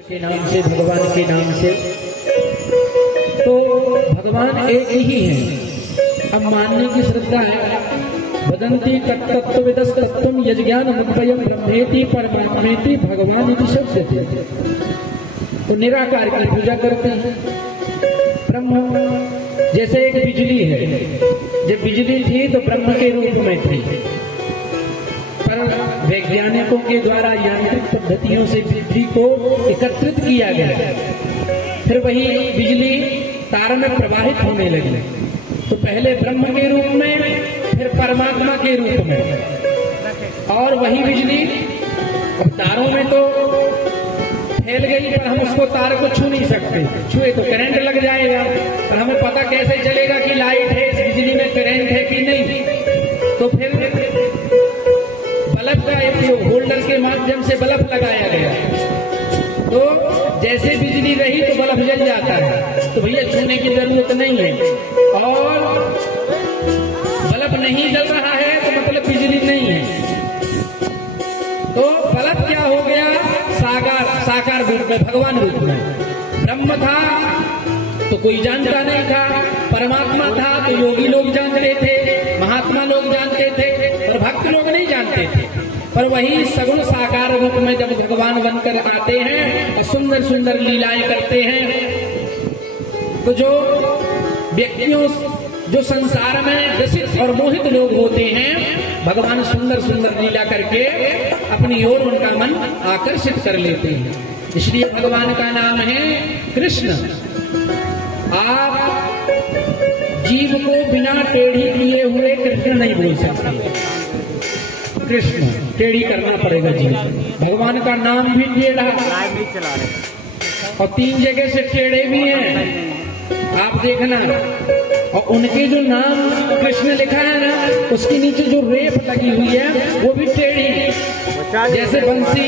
के नाम से, भगवान के नाम से। तो भगवान एक ही है। अब मानने की श्रद्धा है। वदंती तत्त्वविदस् तत्त्वं यज्ञान मुद्वयं ब्रह्मेति परमात्मेति भगवान इति शब्द थे। तो निराकार की पूजा करते हैं। ब्रह्म जैसे एक बिजली है, जब बिजली थी तो ब्रह्म के रूप में थी, पर वैज्ञानिकों के द्वारा यांत्रिक पद्धतियों से बिजली को एकत्रित किया गया, फिर वही बिजली तार में प्रवाहित होने लगी। तो पहले ब्रह्म के रूप में, फिर परमात्मा के रूप में, और वही बिजली अब तारों में तो फैल गई, पर हम उसको तार को छू नहीं सकते। छुए तो करंट लग जाएगा, पर हमें पता कैसे चलेगा कि लाइट है, इस बिजली में करंट है कि नहीं। तो फिर बल्ब का उपयोग, होल्डर के माध्यम से बल्ब लगाया गया। तो जैसे बिजली रही तो बल्ब जल जाता है। तो भैया छूने की जरूरत नहीं है, और बल्ब नहीं जल रहा है तो मतलब बिजली नहीं है। तो बल्ब क्या हो गया? साकार रूप में, भगवान रूप में। ब्रह्म था तो कोई जानता नहीं था, परमात्मा था तो योगी लोग जानते थे, महात्मा लोग जानते थे, और भक्त लोग नहीं जानते थे। पर वही सगुण साकार रूप में जब भगवान बनकर आते हैं और सुंदर सुंदर लीलाएं करते हैं, तो जो व्यक्तियों, जो संसार में ग्रसित और मोहित लोग होते हैं, भगवान सुंदर सुंदर लीला करके अपनी ओर उनका मन आकर्षित कर लेते हैं। इसलिए भगवान का नाम है कृष्ण। आप जीव को बिना टेढ़ी किए हुए कृष्ण नहीं बोल सकते। कृष्ण टेढ़ी करना पड़ेगा जीव। भगवान का नाम भी टेढ़ा, और 3 जगह से टेढ़े भी हैं, आप देखना। और उनके जो नाम कृष्ण लिखा है ना, उसके नीचे जो रेप लगी हुई है वो भी टेढ़ी। जैसे बंसी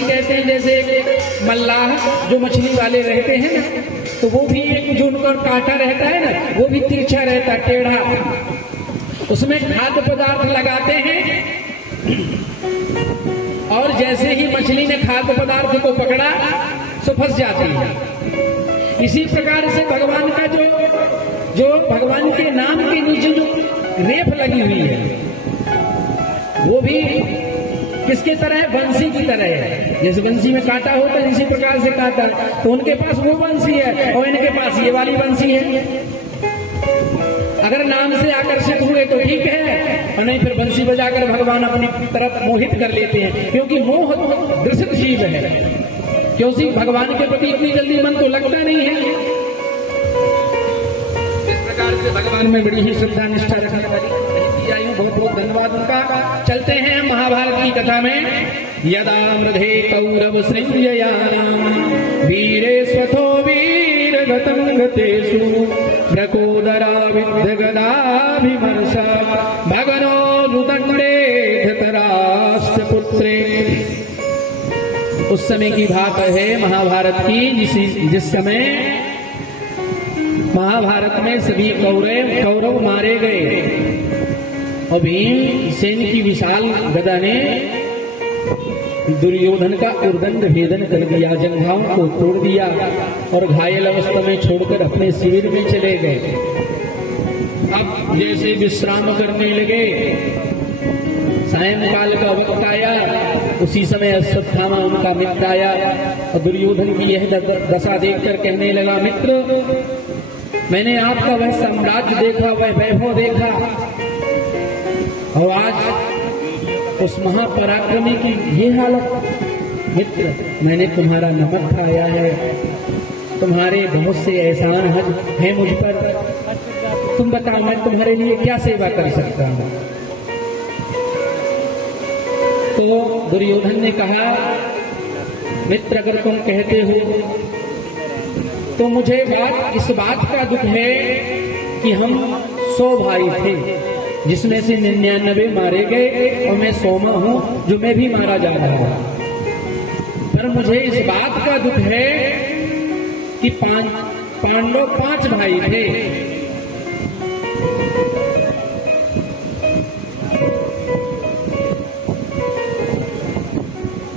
कहते हैं, जैसे मल्लाह जो मछली वाले रहते हैं ना, तो वो भी एक जो उनका कांटा रहता है ना, वो भी तिरछा रहता है, टेढ़ा। उसमें खाद्य पदार्थ लगाते हैं, और जैसे ही मछली ने खाद्य पदार्थ को पकड़ा तो फंस जाती है। इसी प्रकार से भगवान का जो भगवान के नाम के नीचे जो रेप लगी हुई है, वो भी किसके तरह है? बंसी की तरह है। जैसे बंसी में कांटा होता है, इसी प्रकार से कांटा, तो उनके पास वो बंसी है और इनके पास ये वाली बंसी है। अगर नाम से आकर्षित हुए तो ठीक है, और नहीं फिर बंसी बजाकर भगवान अपनी तरफ मोहित कर लेते हैं, क्योंकि मोह ग्रसित जीव है। क्योंकि भगवान के प्रति इतनी जल्दी मन तो लगता नहीं है। इस प्रकार से भगवान में बड़ी ही श्रद्धा निष्ठा रखने वाली बहुत बहुत धन्यवाद उनका। चलते हैं महाभारत की कथा में। यदा मृधे कौरव संजयानाम वीरे स्वथो वीर गतं गतेषु प्रकोदरा विद्ध गदाभिमर्श भगनो रुदंडे धृतराष्ट्रपुत्रे। उस समय की बात है महाभारत की, जिस समय महाभारत में सभी कौरव मारे गए, और भीम सेन की विशाल गदा ने दुर्योधन का उर्दंड भेदन कर दिया, जंघाओं को तोड़ दिया, और घायल अवस्था में छोड़कर अपने शिविर में चले गए। अब जैसे विश्राम करने लगे, सायंकाल का वक्त आया, उसी समय अश्वत्थामा उनका मित्र आया, और दुर्योधन की यह दशा देखकर कहने लगा, मित्र, मैंने आपका वह साम्राज्य देखा, वह वैभव देखा, और आज उस महापराक्रमी की ये हालत। मित्र, मैंने तुम्हारा नमक खाया है, तुम्हारे बहुत से एहसान है मुझ पर, तुम बताओ मैं तुम्हारे लिए क्या सेवा कर सकता हूँ। तो दुर्योधन ने कहा, मित्र, अगर तुम कहते हो तो मुझे इस बात का दुख है कि हम 100 भाई थे, जिसमें से 99 मारे गए, और मैं 100वां हूं जो मैं भी मारा जा रहा हूं। पर मुझे इस बात का दुख है कि पांडव 5 भाई थे,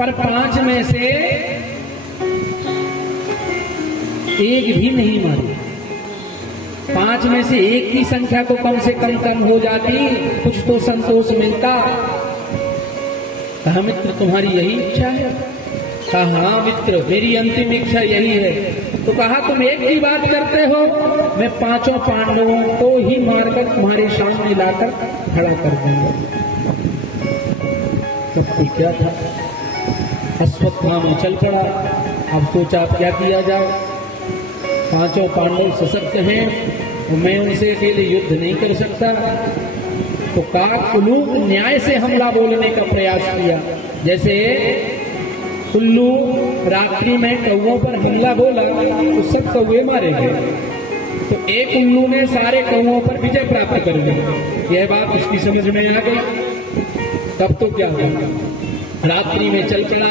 पर 5 में से एक भी नहीं मारी। 5 में से एक की संख्या तो कम से कम हो जाती, कुछ तो संतोष मिलता। कहा मित्र तुम्हारी यही इच्छा है? कहा हाँ मित्र मेरी अंतिम इच्छा यही है। तो कहा तुम एक ही बात करते हो, मैं 5 पांडवों को ही मारकर तुम्हारे सामने लाकर खड़ा कर दूंगा। तो क्या था, अश्वत्थामा चल पड़ा। अब सोचा क्या किया जाए, 5 पांडव सशक्त हैं और मैं उनसे अकेले युद्ध नहीं कर सकता। तो काकउलूक न्याय से हमला बोलने का प्रयास किया। जैसे उल्लू रात्रि में कौवों पर हमला बोला तो सब कौवे मारे गए, तो एक उल्लू ने सारे कौवों पर विजय प्राप्त कर ली। यह बात उसकी समझ में आ गई। तब तो क्या हुआ, रात्रि में चल पड़ा।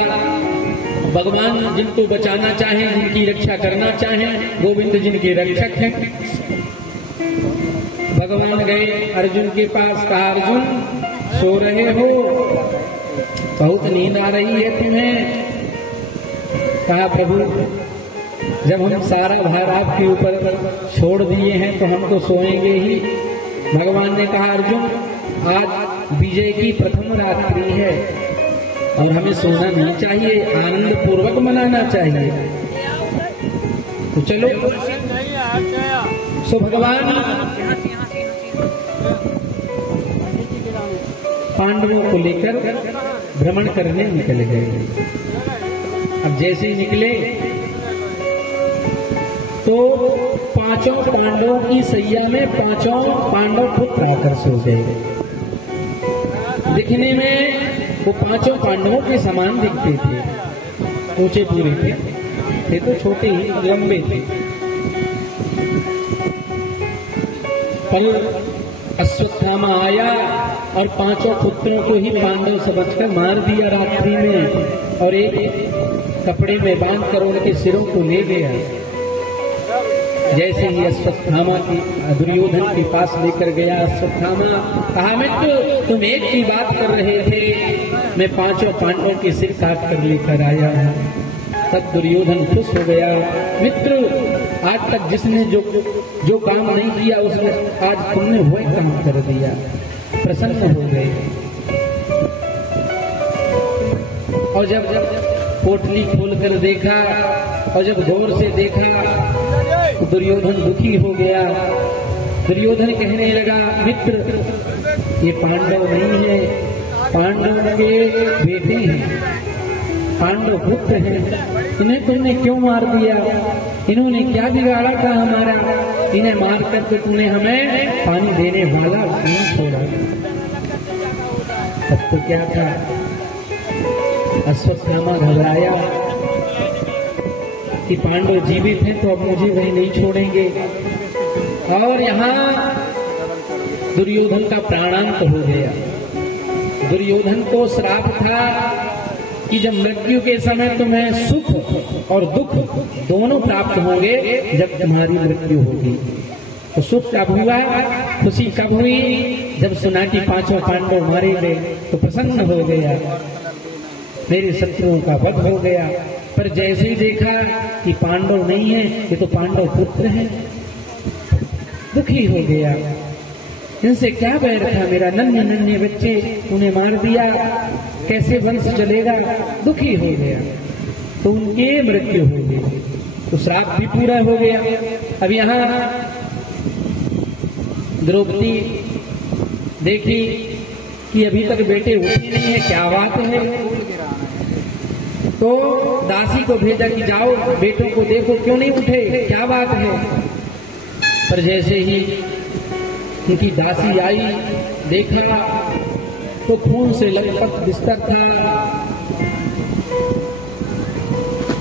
भगवान जिनको बचाना चाहें, जिनकी रक्षा करना चाहें, गोविंद जिनके रक्षक हैं, भगवान गए अर्जुन के पास। कहा अर्जुन सो रहे हो, बहुत नींद आ रही है तुम्हें। कहा प्रभु जब हम सारा भार आपके ऊपर छोड़ दिए हैं तो हम तो सोएंगे ही। भगवान ने कहा अर्जुन आज विजय की प्रथम रात्रि है और हमें सोना नहीं चाहिए, आनंद पूर्वक मनाना चाहिए। तो चलो। सो भगवान पांडवों को लेकर भ्रमण करने निकल गए। अब जैसे ही निकले तो 5 पांडवों की सैया में 5 पांडव पुत्र आकर सो गए। दिखने में वो 5 पांडवों के समान दिखते थे, ऊंचे पूरे थे तो छोटे ही लंबे थे। पर अश्वत्थामा आया और 5 पुत्रों को ही पांडव समझकर मार दिया रात्रि में, और एक कपड़े में बांधकर उनके सिरों को ले गया। जैसे ही अश्वत्थामा की दुर्योधन के पास लेकर गया, अश्वत्थामा कहा मित्र तुम एक ही बात कर रहे थे, मैं 5 पांडवों के सिर काट कर लेकर आया हूं। तब दुर्योधन खुश हो गया। मित्र आज तक जिसने जो काम नहीं किया उसने आज तुमने वही काम कर दिया। प्रसन्न हो गए। और जब पोटली खोलकर देखा और जब गौर से देखा तो दुर्योधन दुखी हो गया। दुर्योधन कहने लगा मित्र ये पांडव नहीं है, पांडव के बेटे हैं, पांडव पुत्र हैं, इन्हें तुमने क्यों मार दिया? इन्होंने क्या बिगाड़ा था हमारा? इन्हें मार करके तुमने हमें पानी देने वाला नहीं छोड़ा। तब तो क्या था, अश्वत्थामा घबराया कि पांडव जीवित हैं तो अब मुझे वही नहीं छोड़ेंगे। और यहाँ दुर्योधन का प्राणांत हो गया। दुर्योधन को श्राप था कि जब मृत्यु के समय तुम्हें सुख और दुख दोनों प्राप्त होंगे जब तुम्हारी मृत्यु होगी। तो सुख कब हुआ, खुशी कब हुई? जब सुना कि 5 पांडव मारे गए तो प्रसन्न हो गया, मेरे शत्रुओं का वध हो गया। पर जैसे ही देखा कि पांडव नहीं है, ये तो पांडव पुत्र हैं, दुखी हो गया। इनसे क्या बैर था मेरा, नन्हे नन्हे बच्चे उन्हें मार दिया, कैसे वंश चलेगा? दुखी हो गया तो उनकी मृत्यु हो गई, तो श्राप भी पूरा हो गया। अब यहाँ द्रौपदी देखी कि अभी तक बेटे उठे नहीं है, क्या बात है? तो दासी को भेजा कि जाओ बेटों को देखो क्यों नहीं उठे, क्या बात है? पर जैसे ही उनकी दासी आई, देखा तो खून से लथपथ बिस्तर था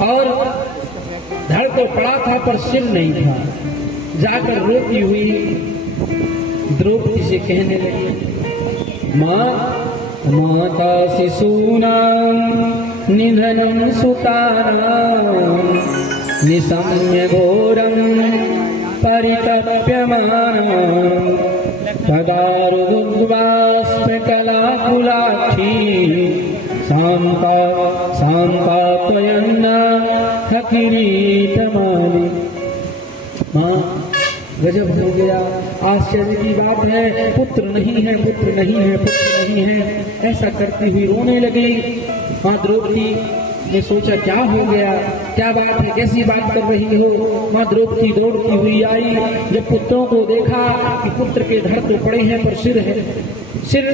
और धड़ तो पड़ा था पर सिर नहीं था। जाकर रोती हुई द्रौपदी से कहने लगी, माँ माता शिशूनां निधनं सुतानां निशम्य घोरं परितप्यमानं तदारुद्वास्मकलाकुलाक्षी शांता शांता त्वयन्ना किरीटमाली। माँ गजब हो गया, आश्चर्य की बात है, पुत्र नहीं है, पुत्र नहीं है, पुत्र नहीं है, ऐसा करती हुई रोने लगी। माँ द्रौपदी ने सोचा क्या हो गया, क्या बात है, कैसी बात कर रही हो। माँ द्रौपदी दौड़ती हुई आई, जब पुत्रों को देखा कि पुत्र के धड़ तो पड़े हैं पर सिर है, सिर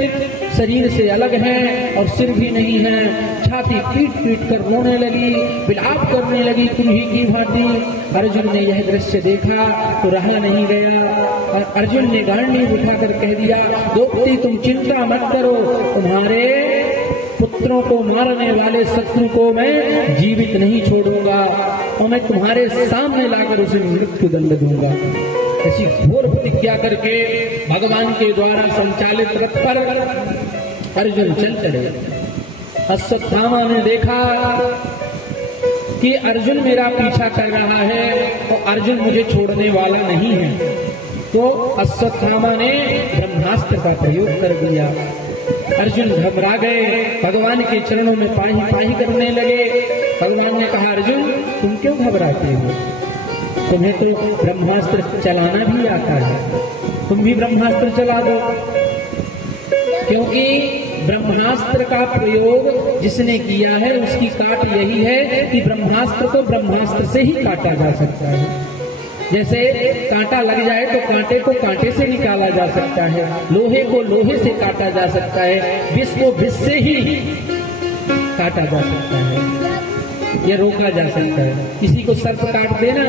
शरीर से अलग है और सिर भी नहीं है, छाती पीट पीट कर रोने लगी, विलाप करने लगी तुम्ही की भांति। अर्जुन ने यह दृश्य देखा तो रहा नहीं गया और अर्जुन ने गांडी उठाकर कह दिया, द्रौपदी तुम चिंता मत करो, तुम्हारे पुत्रों को मारने वाले शत्रु को मैं जीवित नहीं छोड़ूंगा और मैं तुम्हारे सामने लाकर उसे मृत्यु दंड दूंगा। ऐसी घोर प्रतिज्ञा करके भगवान के द्वारा संचालित रथ पर अर्जुन चल चले। अश्वत्थामा ने देखा कि अर्जुन मेरा पीछा कर रहा है और अर्जुन मुझे छोड़ने वाला नहीं है, तो अश्वत्थामा ने ब्रह्मास्त्र का प्रयोग कर दिया। अर्जुन घबरा गए, भगवान के चरणों में पाही पाही करने लगे। भगवान ने कहा, अर्जुन तुम क्यों घबराते हो, तुम्हें तो ब्रह्मास्त्र चलाना भी आता है, तुम भी ब्रह्मास्त्र चला दो। क्योंकि ब्रह्मास्त्र का प्रयोग जिसने किया है उसकी काट यही है कि ब्रह्मास्त्र को ब्रह्मास्त्र से ही काटा जा सकता है। जैसे कांटा लग जाए तो कांटे को कांटे से निकाला जा सकता है, लोहे को लोहे से काटा जा सकता है, विष को विष से ही काटा जा सकता है, यह रोका जा सकता है। किसी को सर्प काट देना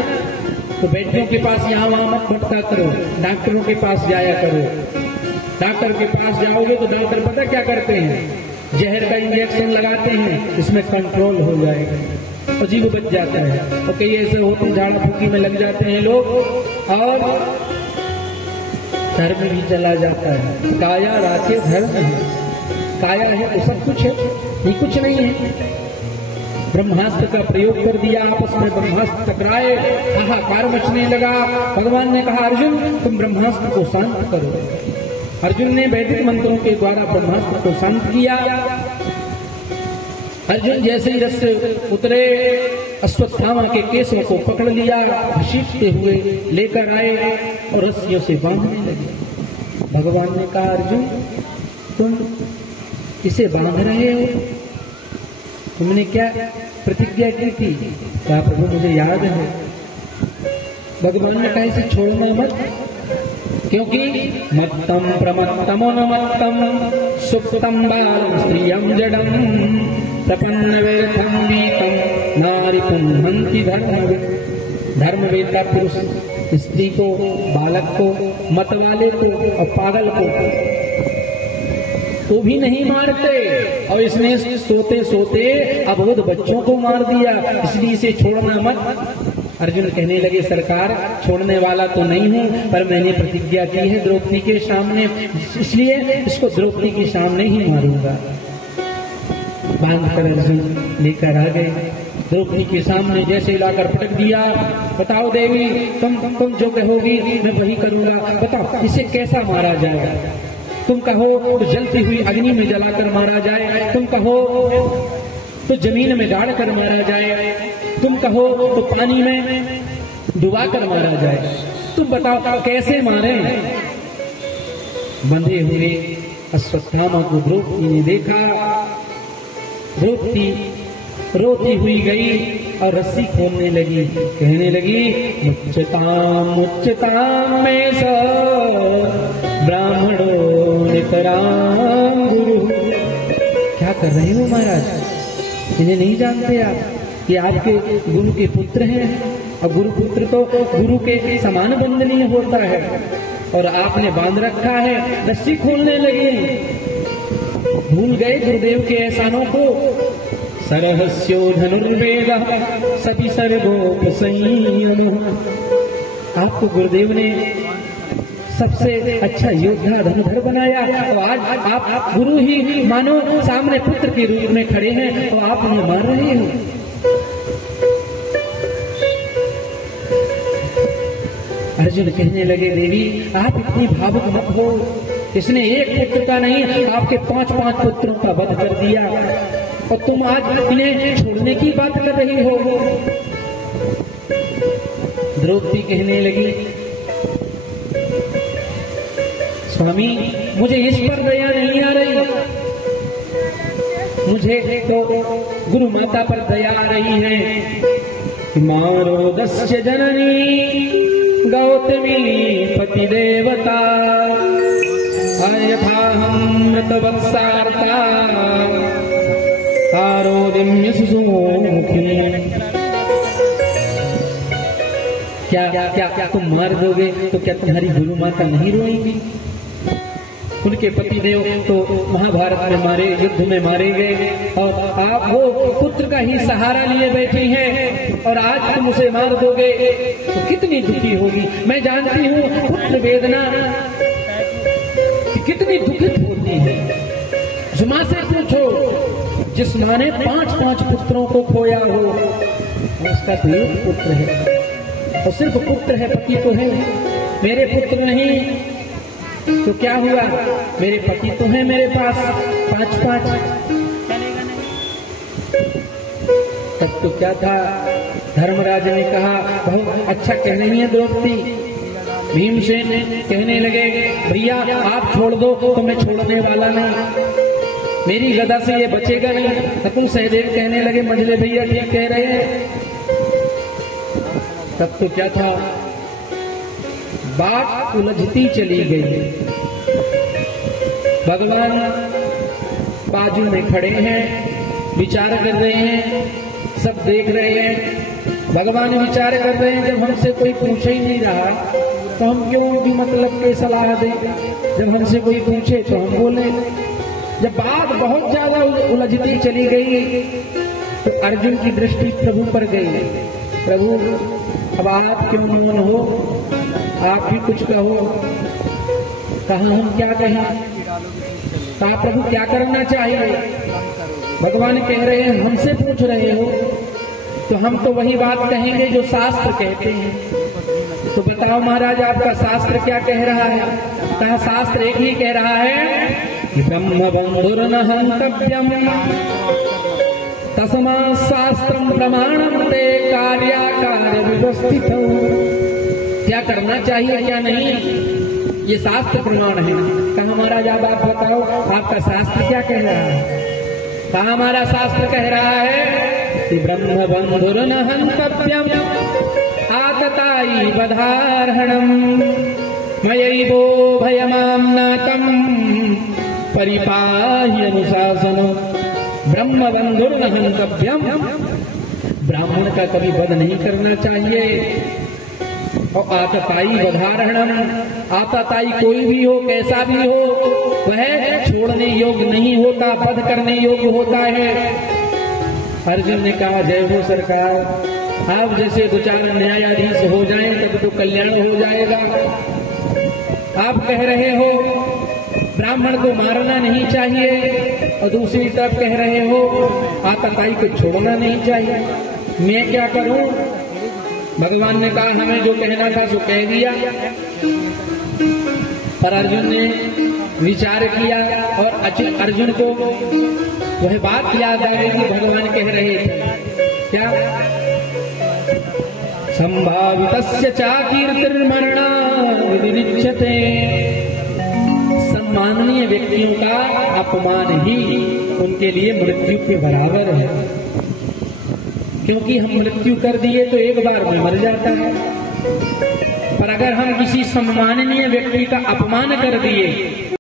तो बैठियों के पास यहाँ वहां मत भटका करो, डॉक्टरों के पास जाया करो। डॉक्टर के पास जाओगे तो डॉक्टर पता क्या करते हैं, जहर का इंजेक्शन लगाते हैं, इसमें कंट्रोल हो जाएगा और जीव बच जाता है। और कई ऐसे होते झाड़ा फूकी में लग जाते हैं लोग और धर्म भी चला जाता है। काया राखे धर्म है, काया है तो सब कुछ है, ये कुछ नहीं है। ब्रह्मास्त्र का प्रयोग कर दिया, आपस में ब्रह्मास्त्र टकराए, हाहाकार मचने लगा। भगवान ने कहा, अर्जुन तुम ब्रह्मास्त्र को शांत करो। अर्जुन ने वैदिक मंत्रों के द्वारा ब्रह्मास्त्र को शांत किया। अर्जुन जैसे ही रथ से उतरे, अश्वत्थामा के केसों को पकड़ लिया, घसीटते हुए लेकर आए और रस्सियों से बांधने लगे। भगवान ने कहा, अर्जुन तुम इसे बांध रहे हो, तुमने क्या प्रतिज्ञा की थी? क्या प्रभु मुझे याद है। भगवान ने कहा, इसे छोड़ना मत, क्योंकि मत्तम प्रमत्तमोन्मत्तम सुप्तम बालम स्त्रियम जडम प्रपन्न व्यर्थम वीतम नारी पुंहन्ति धर्मवेत्ता पुरुष स्त्री को, बालक को, मत वाले को और पागल को तो भी नहीं मारते, और इसने सोते सोते अबोध बच्चों को मार दिया, इसलिए इसे छोड़ना मत। अर्जुन कहने लगे, सरकार छोड़ने वाला तो नहीं हूँ, पर मैंने प्रतिज्ञा की है द्रौपदी के सामने, इसलिए इसको द्रौपदी के सामने ही मारूंगा। बांधकर अर्जुन लेकर आ गए, द्रौपदी के सामने जैसे लाकर पटक दिया। बताओ देवी, तुम जो कहोगी मैं वही करूंगा, बताओ इसे कैसा मारा जाए। तुम कहो तो जलती हुई अग्नि में जलाकर मारा जाए, तुम कहो तो जमीन में गाड़ कर मारा जाए, तुम कहो तो पानी में डुबा कर मारा जाए, तुम बताओ कैसे मारे। बंधे हुए अश्वत्थामा को द्रौपदी ने देखा, द्रौपदी रोती हुई गई और रस्सी खोलने लगी, कहने लगी, मुच्यताम मुच्यताम में स ब्राह्मणो नितराम गुरु। क्या कर रहे हो महाराज, इन्हें नहीं जानते आप, ये आपके गुरु के पुत्र हैं, और गुरु पुत्र तो गुरु के समान बंधनीय होता है, और आपने बांध रखा है, रस्सी खोलने लगी। भूल गए गुरुदेव के एहसानों को। सरहस्यो धनुर्वेद सति सर्वोपसंयम। आपको गुरुदेव ने सबसे अच्छा योद्धा धनुधर बनाया, तो आज आप गुरु ही मानो सामने पुत्र के रूप में खड़े हैं, तो आप उन्हें मार रहे हो। अर्जुन कहने लगे, देवी आप इतनी भावुक मत हो, इसने एक पुत्र का नहीं आपके 5-5 पुत्रों का वध कर दिया। और तुम आज इन्हें छोड़ने की बात कर रही हो। द्रौपदी कहने लगी, स्वामी मुझे इस पर दया नहीं आ रही, मुझे तो गुरु माता पर दया आ रही है। मारोदस्य जननी गौतमी पति देवता यथाहं मृतवत्सार्ता कारोदिम्य सुसुमुखी। क्या तुम मार दोगे तो क्या तुम्हारी गुरु माता नहीं रोएंगी? उनके पति देव तो महाभारत में मारे, युद्ध में मारे गए, और आप वो पुत्र का ही सहारा लिए बैठी हैं, और आज तुम उसे मार दोगे तो कितनी दुखी होगी। मैं जानती हूँ पुत्र वेदना कितनी दुखित होती है। उस माँ से पूछो जिस माँ ने 5-5 पुत्रों को खोया हो, उसका तो एक पुत्र है, और सिर्फ पुत्र है, पति तो है। मेरे पुत्र नहीं तो क्या हुआ, मेरे पति तो है मेरे पास 5-5। तब तो क्या था, धर्मराज ने कहा बहुत अच्छा कह रही है द्रौपदी। भीमसेन कहने लगे, भैया आप छोड़ दो तो मैं छोड़ने वाला नहीं, मेरी गदा से ये बचेगा नहीं। नकुल सहदेव कहने लगे, मंझले भैया ठीक कह रहे हैं। तब तो क्या था, बात उलझती चली गई। भगवान बाजू में खड़े हैं, विचार कर रहे हैं, सब देख रहे हैं। भगवान विचार कर रहे हैं, जब हमसे कोई पूछ ही नहीं रहा तो हम क्यों भी मतलब के सलाह दें, जब हमसे कोई पूछे तो हम बोले। जब बात बहुत ज्यादा उलझती चली गई तो अर्जुन की दृष्टि प्रभु पर गई। प्रभु अब आप क्यों मौन हो, आप भी कुछ कहो। कहा हम क्या कहें, कहा प्रभु क्या करना चाहिए। भगवान कह रहे हैं हमसे पूछ रहे हो तो हम तो वही बात कहेंगे जो शास्त्र कहते हैं। तो बताओ महाराज आपका शास्त्र क्या कह रहा है। कहा शास्त्र एक ही कह रहा है कि ब्रह्म बंधुर्न हंतव्यम तस्मा शास्त्रम प्रमाणम ते कार्याकार व्यवस्थित। क्या करना चाहिए क्या नहीं, ये शास्त्र प्रमाण है। कहा महाराज आप बताओ आपका शास्त्र क्या कह रहा है। कहा हमारा शास्त्र कह रहा है कि ब्रह्म बंधुर्न हंतव्यम आतताई बधार्हणम मयैवो भयमाम्नाकं परिपाह्य अनुशासन। ब्रह्म बंधुर्न हंतव्यम, ब्राह्मण का कभी वध नहीं करना चाहिए। और आतताई बधार्हणम, आतताई कोई भी हो कैसा भी हो वह छोड़ने योग्य नहीं होता, वध करने योग्य होता है। अर्जुन ने कहा जय हो सरकार, आप जैसे 2-4 न्यायाधीश हो जाएं तब तो कल्याण हो जाएगा। आप कह रहे हो ब्राह्मण को मारना नहीं चाहिए और दूसरी तरफ कह रहे हो आतताई को छोड़ना नहीं चाहिए, मैं क्या करूं। भगवान ने कहा हमें जो कहना था सो कह दिया। पर अर्जुन ने विचार किया और अर्जुन को वह बात याद आ गई कि भगवान कह रहे थे क्या, संभावितस्य चाकीर्तिर्मरणात् विनिच्यते। सम्माननीय व्यक्तियों का अपमान ही उनके लिए मृत्यु के बराबर है, क्योंकि हम मृत्यु कर दिए तो एक बार में मर जाता है। पर अगर हम किसी सम्माननीय व्यक्ति का अपमान कर दिए